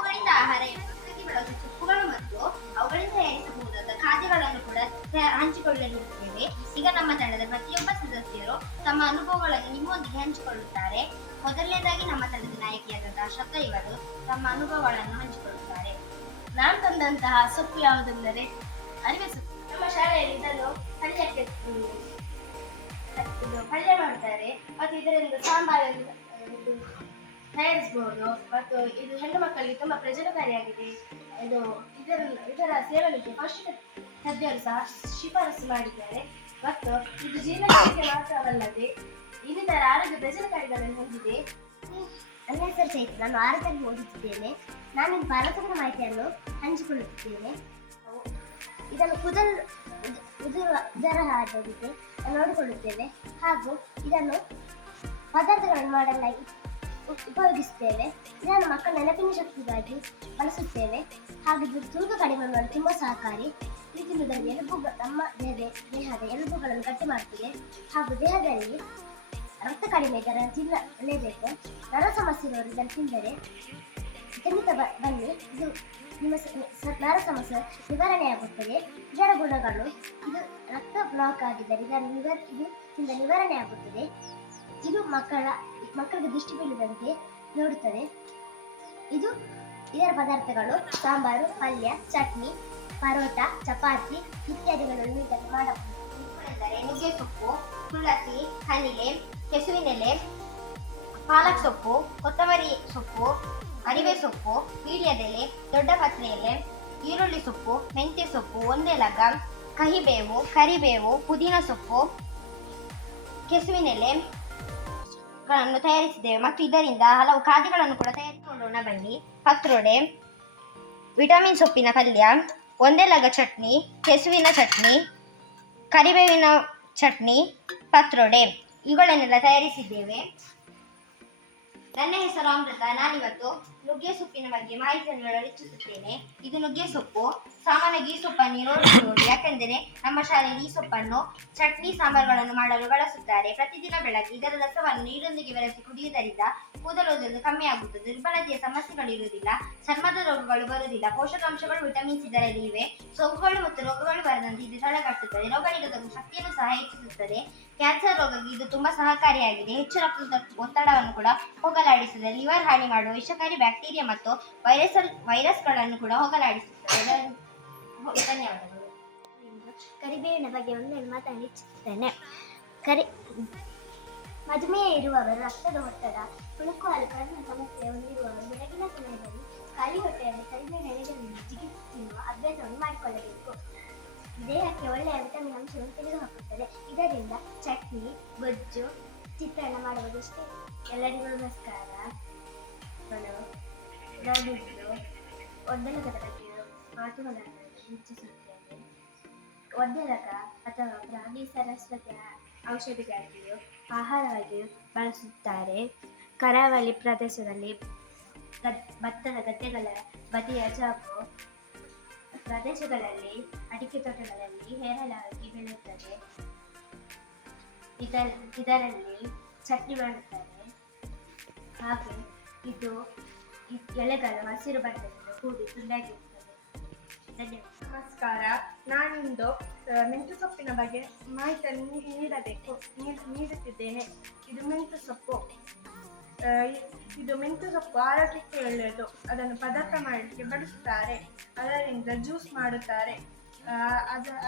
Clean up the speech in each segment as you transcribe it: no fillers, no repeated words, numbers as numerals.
ಸೊಪ್ಪುಗಳಿಂದ ಆಹಾರ ಹೆಚ್ಚಾಗಿ ಬಳಸುವ ಸೊಪ್ಪುಗಳು ಮತ್ತು ಅವುಗಳಿಂದ ತಯಾರಿಸಬಹುದಾದ ಖಾದ್ಯಗಳನ್ನು ಕೂಡ ಹಂಚಿಕೊಳ್ಳಲಿರುತ್ತೇವೆ. ಈಗ ನಮ್ಮ ತಂಡದ ಪ್ರತಿಯೊಬ್ಬ ಸದಸ್ಯರು ತಮ್ಮ ಅನುಭವಗಳನ್ನು ನಿಮ್ಮೊಂದಿಗೆ ಹಂಚಿಕೊಳ್ಳುತ್ತಾರೆ. ಮೊದಲನೇದಾಗಿ ನಮ್ಮ ತಂಡದ ನಾಯಕಿಯಾದಂತಹ ಶ್ರದ್ಧಾ ಇವರು ತಮ್ಮ ಅನುಭವಗಳನ್ನು ಹಂಚಿಕೊಳ್ಳುತ್ತಾರೆ. ನಾನು ತಂದಂತಹ ಸೊಪ್ಪು ಯಾವುದೆಂದರೆ ಅರಿವೆ ಸೊಪ್ಪು. ನಮ್ಮ ಶಾಲೆಯಲ್ಲಿ ಇದನ್ನು ಪಲ್ಯ ಮಾಡ್ತಾರೆ ಮತ್ತು ಇದರಿಂದ ಸಾಂಬಾರು ತಯಾರಿಸಬಹುದು ಮತ್ತು ಇದು ಹೆಣ್ಣು ಮಕ್ಕಳಿಗೆ ತುಂಬಾ ಪ್ರಯೋಜನಕಾರಿಯಾಗಿದೆ. ಇದರ ಸೇವನೆಗೆ ಪೌಷ್ಟಿಕ ತಜ್ಞರು ಸಹ ಶಿಫಾರಸು ಮಾಡಿದ್ದಾರೆ ಮತ್ತು ಇದು ಜೀರ್ಣಕ್ರಿಯೆಗೆ ಮಾತ್ರವಲ್ಲದೆ ಇನ್ನಿತರ ಆರೋಗ್ಯ ಪ್ರಯೋಜನಕಾರಿಗಳನ್ನು ಹೊಂದಿದೆ. ನನ್ನ ಹೆಸರು ಚೈತ್ರ. ನಾನು 6ರಲ್ಲಿ ಓದುತ್ತಿದ್ದೇನೆ. ನಾನು ಭಾರತದ ಮಾಹಿತಿಯನ್ನು ಹಂಚಿಕೊಳ್ಳುತ್ತಿದ್ದೇನೆ. ಇದನ್ನು ಉದರವಾದಕ್ಕೆ ನೋಡಿಕೊಳ್ಳುತ್ತೇವೆ ಹಾಗೂ ಇದನ್ನು ಪದಾರ್ಥಗಳನ್ನು ಮಾಡಲಾಗಿ ಉಪಯೋಗಿಸುತ್ತೇವೆ. ಇದನ್ನು ಮಕ್ಕಳ ನೆನಪಿನ ಶಕ್ತಿಗಾಗಿ ಬಳಸುತ್ತೇವೆ ಹಾಗೂ ಇದು ತೂಕ ಕಡಿಮೆ ಮಾಡಲು ತುಂಬ ಸಹಕಾರಿ. ಇದು ತಿನ್ನುವುದರಿಂದ ನಮ್ಮ ದೇಹದ ಎಲುಬುಗಳನ್ನು ಗಟ್ಟಿ ಮಾಡುತ್ತದೆ ಹಾಗೂ ದೇಹದಲ್ಲಿ ರಕ್ತ ಕಡಿಮೆ ಇದ್ದರೆ ತಿನ್ನಲೇಬೇಕು. ನರ ಸಮಸ್ಯೆ ಇರುವವರು ಇದನ್ನು ತಿಂದರೆ ಖಂಡಿತ ಬನ್ನಿ. ಇದು ನಿಮ್ಮ ನರ ಸಮಸ್ಯೆ ನಿವಾರಣೆಯಾಗುತ್ತದೆ. ಇದರ ಗುಣಗಳು: ಇದು ರಕ್ತ ಬ್ಲಾಕ್ ಆಗಿದ್ದರೆ ಇದು ನಿವಾರಣೆ ಆಗುತ್ತದೆ. ಇದು ಮಕ್ಕಳಿಗೆ ದೃಷ್ಟಿ ಬೀಳದಂತೆ ನೋಡುತ್ತದೆ. ಇದರ ಪದಾರ್ಥಗಳು ಸಾಂಬಾರು, ಪಲ್ಯ, ಚಟ್ನಿ, ಪರೋಟ, ಚಪಾತಿ ಇತ್ಯಾದಿಗಳನ್ನು ಇದನ್ನು ಮಾಡಬಹುದು. ನುಗ್ಗೆ ಸೊಪ್ಪು, ತುಳಸಿ, ಹನಿಲೆ, ಕೆಸುವಿನೆಲೆ, ಪಾಲಕ್ ಸೊಪ್ಪು, ಕೊತ್ತಂಬರಿ ಸೊಪ್ಪು, ಅರಿವೆ ಸೊಪ್ಪು, ವೀಳ್ಯದೆಲೆ, ದೊಡ್ಡ ಪತ್ರೆ ಎಲೆ, ಈರುಳ್ಳಿ ಸೊಪ್ಪು, ಮೆಂತ್ಯ ಸೊಪ್ಪು, ಒಂದೆಲಗ, ಕಹಿಬೇವು, ಕರಿಬೇವು, ಪುದೀನ ಸೊಪ್ಪು, ಕೆಸುವಿನೆಲೆ ಗಳನ್ನು ತಯಾರಿಸಿದ್ದೇವೆ ಮತ್ತು ಇದರಿಂದ ಹಲವು ಖಾದ್ಯಗಳನ್ನು ಕೂಡ ತಯಾರಿಸಿಕೊಳ್ಳೋಣ ಬನ್ನಿ. ಪತ್ರೊಡೆ, ವಿಟಮಿನ್ ಸೊಪ್ಪಿನ ಪಲ್ಯ, ಒಂದೆಲಗ ಚಟ್ನಿ, ಕೆಸುವಿನ ಚಟ್ನಿ, ಕರಿಬೇವಿನ ಚಟ್ನಿ, ಪತ್ರೊಡೆ ಇವುಗಳನ್ನೆಲ್ಲ ತಯಾರಿಸಿದ್ದೇವೆ. ನನ್ನ ಹೆಸರು ಅಮೃತ. ನಾನಿವತ್ತು ನುಗ್ಗೆ ಸೊಪ್ಪಿನ ಬಗ್ಗೆ ಮಾಹಿತಿಯನ್ನು ಹೇಳಲು ಇಚ್ಛಿಸುತ್ತೇನೆ. ಇದು ನುಗ್ಗೆ ಸೊಪ್ಪು. ಸಾಮಾನ್ಯವಾಗಿ ಈ ಸೊಪ್ಪನ್ನು ನೋಡಿ ಯಾಕೆಂದರೆ ನಮ್ಮ ಶಾಲೆಯಲ್ಲಿ ಈ ಸೊಪ್ಪನ್ನು ಚಟ್ನಿ ಸಾಂಬಾರುಗಳನ್ನು ಮಾಡಲು ಬಳಸುತ್ತಾರೆ. ಪ್ರತಿದಿನ ಬೆಳಗ್ಗೆ ಇದರ ರಸವನ್ನು ನೀರೊಂದಿಗೆ ಬೆರೆಸಿ ಕುಡಿಯುವುದರಿಂದ ಕೂದಲುದುರುವುದು ಕಮ್ಮಿ ಆಗುತ್ತದೆ. ದುರ್ಬಲತೆಯ ಸಮಸ್ಯೆಗಳಿರುವುದಿಲ್ಲ, ಚರ್ಮದ ರೋಗಗಳು ಬರುವುದಿಲ್ಲ. ಪೋಷಕಾಂಶಗಳು, ವಿಟಮಿನ್ಸ್ ಇದರಲ್ಲಿ ಇವೆ. ಸೋಂಕುಗಳು ಮತ್ತು ರೋಗಗಳು ಬರದಂತೆ ಇದು ತಡೆಗಟ್ಟುತ್ತದೆ. ರೋಗ ನಿರೋಧಕ ಶಕ್ತಿಯನ್ನು ಸಹ ಹೆಚ್ಚಿಸುತ್ತದೆ. ಕ್ಯಾನ್ಸರ್ ರೋಗಕ್ಕೆ ಇದು ತುಂಬಾ ಸಹಕಾರಿಯಾಗಿದೆ. ಹೆಚ್ಚು ರಕ್ತದ ಒತ್ತಡವನ್ನು ಕೂಡ ಹೋಗಲಾಡಿಸುತ್ತದೆ. ಲಿವರ್ ಹಾನಿ ಮಾಡುವ ವಿಷಕಾರಿ ಬ್ಯಾಕ್ಟೀರಿಯಾ ಮತ್ತು ವೈರಸ್ಗಳನ್ನು ಕೂಡ ಹೋಗಲಾಡಿಸುತ್ತದೆ. ಧನ್ಯವಾದಗಳು. ಕರಿಬೇವಿನ ಬಗ್ಗೆ ಒಂದು ಮಾತನ್ನು ಇಚ್ಛಿಸುತ್ತೇನೆ. ಮಧುಮೇಹ ಇರುವವರು, ರಕ್ತದ ಒತ್ತಡ, ಹುಳುಕು ಹಾಲು ಕಡಿಮೆ ಸಮಸ್ಯೆ ಹೊಂದಿರುವವರು ಬೆಳಗಿನ ಸಮಯದಲ್ಲಿ ಖಾಲಿ ಹೊಟ್ಟೆಯಲ್ಲಿ ಕರಿಬೇವಿನ ಎಲೆಗಳನ್ನು ಜಿಗಿದು ತಿನ್ನುವ ಅಭ್ಯಾಸವನ್ನು ಮಾಡಿಕೊಳ್ಳಬೇಕು. ದೇಹಕ್ಕೆ ಒಳ್ಳೆಯ ವಿಟಮಿನ್ ಅಂಶವನ್ನು ತೆಗೆದುಹಾಕುತ್ತದೆ. ಇದರಿಂದ ಚಟ್ನಿ, ಗೊಜ್ಜು, ಚಿತ್ರಾನ್ನ ಮಾಡುವುದಷ್ಟೇ. ಎಲ್ಲರಿಗೂ ನಮಸ್ಕಾರ. ನಾನಿದ್ದು ಒಡ್ಡೆಲಗದ ಬಗ್ಗೆ ಮಾತುಗಳನ್ನು ಇಚ್ಛಿಸುತ್ತೇನೆ. ಒಡ್ಡೆಲಗ ಅಥವಾ ಬ್ರಾಹ್ಮಿ ಸರಸ್ವತಿಯ ಔಷಧಿಗಾಗಿಯೂ ಆಹಾರವಾಗಿಯೂ ಬಳಸುತ್ತಾರೆ. ಕರಾವಳಿ ಪ್ರದೇಶದಲ್ಲಿ ಭತ್ತದ ಗದ್ದೆಗಳ ಬದಿಯ ಚಾಕು ಪ್ರದೇಶಗಳಲ್ಲಿ ಅಡಿಕೆ ತೋಟಗಳಲ್ಲಿ ಹೇರಳವಾಗಿ ಬೆಳೆಯುತ್ತದೆ. ಇದರಲ್ಲಿ ಚಟ್ನಿ ಮಾಡುತ್ತಾರೆ ಹಾಗೂ ಇದು ಎಲೆಗಳು ಹಸಿರು ಬಣ್ಣದಿಂದ ಕೂಡಿ ತುಂಡಾಗಿರುತ್ತದೆ. ಧನ್ಯವಾದ. ನಮಸ್ಕಾರ. ನಾನಿಂದು ಮೆಂತ್ಯ ಸೊಪ್ಪಿನ ಬಗ್ಗೆ ಮಾಹಿತಿಯನ್ನು ನೀಡುತ್ತಿದ್ದೇನೆ. ಇದು ಮೆಂತ್ಯ ಸೊಪ್ಪು. ಆರೋಗ್ಯಕ್ಕೆ ಒಳ್ಳೆಯದು. ಅದನ್ನು ಪದಾರ್ಥ ಮಾಡಲಿಕ್ಕೆ ಬಳಸುತ್ತಾರೆ. ಅದರಿಂದ ಜ್ಯೂಸ್ ಮಾಡುತ್ತಾರೆ.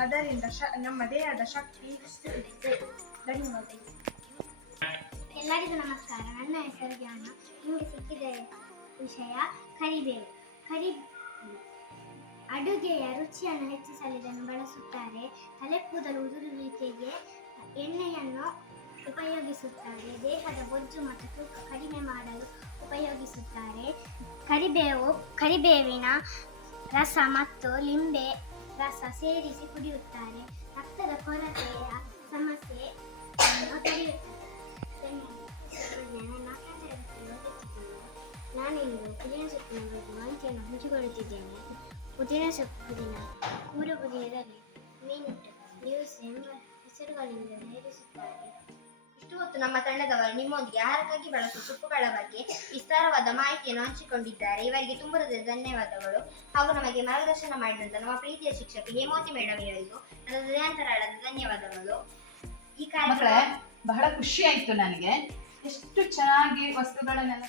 ಅದರಿಂದ ನಮ್ಮ ದೇಹದ ಶಕ್ತಿ ಹೆಚ್ಚುತ್ತೆ. ಧನ್ಯವಾದಗಳು. ಎಲ್ಲರಿಗೂ ನಮಸ್ಕಾರ. ನನ್ನ ಹೆಸರು ಜ್ಞಾನ. ನಿಮಗೆ ಸಿಕ್ಕಿದ ವಿಷಯ ಕರಿಬೇವು. ಅಡುಗೆಯ ರುಚಿಯನ್ನು ಹೆಚ್ಚಿಸಲು ಇದನ್ನು ಬಳಸುತ್ತಾರೆ. ತಲೆ ಕೂದಲು ಉದುರುವಿಕೆಗೆ ಎಣ್ಣೆಯನ್ನು ಉಪಯೋಗಿಸುತ್ತಾರೆ. ದೇಹದ ಬೊಜ್ಜು ಮತ್ತು ತೂಕ ಕಡಿಮೆ ಮಾಡಲು ಉಪಯೋಗಿಸುತ್ತಾರೆ. ಕರಿಬೇವಿನ ರಸ ಮತ್ತು ಲಿಂಬೆ ರಸ ಸೇರಿಸಿ ಕುಡಿಯುತ್ತಾರೆ. ರಕ್ತದ ಕೊರತೆಯ ಸಮಸ್ಯೆಯನ್ನು ತಡೆಯುತ್ತದೆ. ನಾನಿಂದು ಪುದೀನ ಸೊಪ್ಪಿನ ಬಗ್ಗೆ ಮಾಹಿತಿಯನ್ನು ಹಂಚಿಕೊಳ್ಳುತ್ತಿದ್ದೇನೆ. ಪುದೀನ ಮೂರು ಪುದೀನದಲ್ಲಿ ಮಿಂಟ್, ನ್ಯೂಸ್ ಎಂಬ ಹೆಸರುಗಳಿಂದ ಸೇರಿಸುತ್ತಾರೆ. ಇಷ್ಟು ಹೊತ್ತು ನಮ್ಮ ತಂಡದವರು ನಿಮ್ಮೊಂದಿಗೆ ಆಹಾರಕ್ಕಾಗಿ ಬಳಸುವ ಸೊಪ್ಪುಗಳ ಬಗ್ಗೆ ವಿಸ್ತಾರವಾದ ಮಾಹಿತಿಯನ್ನು ಹಂಚಿಕೊಂಡಿದ್ದಾರೆ. ಇವರಿಗೆ ತುಂಬ ಹೃದಯದ ಧನ್ಯವಾದಗಳು. ಹಾಗೂ ನಮಗೆ ಮಾರ್ಗದರ್ಶನ ಮಾಡಿದಂತ ನಮ್ಮ ಪ್ರೀತಿಯ ಶಿಕ್ಷಕಿ ಹೇಮಾವತಿ ಮೇಡಮ್ ಇವರಿಗೂ ನನ್ನ ಹೃದಯಾಂತರಾಳದ ಧನ್ಯವಾದಗಳು. ಈ ಕಾರ್ಯಕ್ರಮ ಬಹಳ ಖುಷಿ ಆಯ್ತು ನನಗೆ. ಎಷ್ಟು ಚೆನ್ನಾಗಿ ವಸ್ತುಗಳನ್ನೆಲ್ಲ